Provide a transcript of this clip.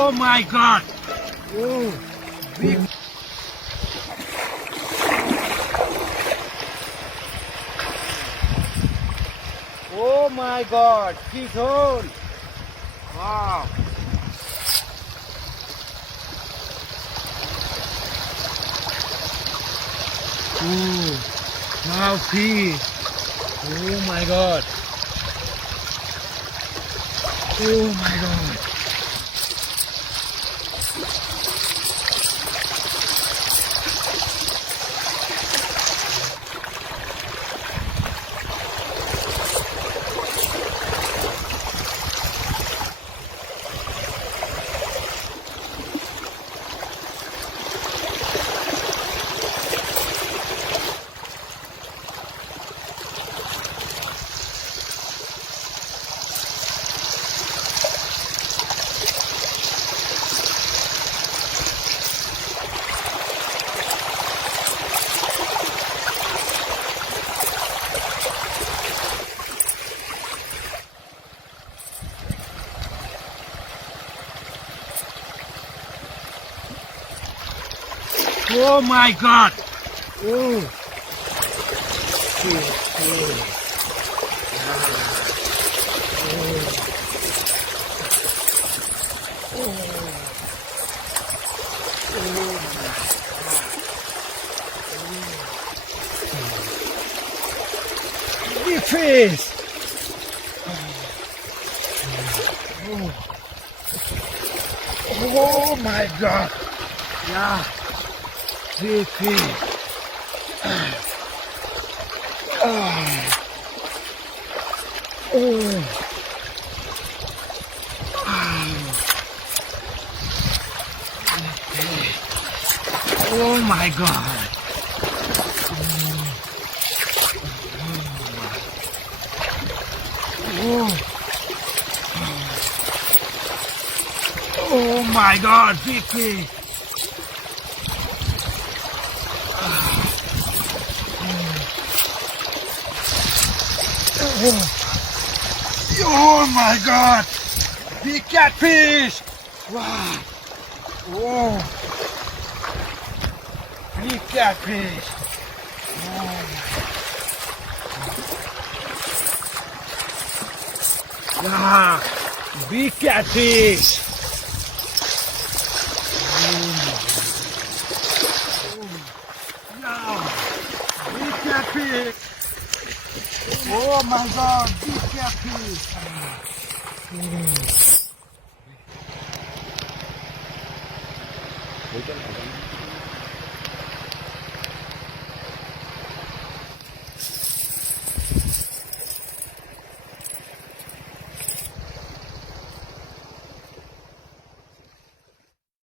Oh my God! Oh, big. Oh my God! Big hole! Wow! Oh, wow, fish! Oh my God! Oh my God! Oh my God! Oh! Big fish! Oh my God! Yeah, big fish! Oh my God! Oh my God, big fish! Oh my God! Big catfish! Wow! Oh! Big catfish! Wow! Big catfish! Wow! Big catfish! Oh my God! Big catfish! Bố chân ở đây.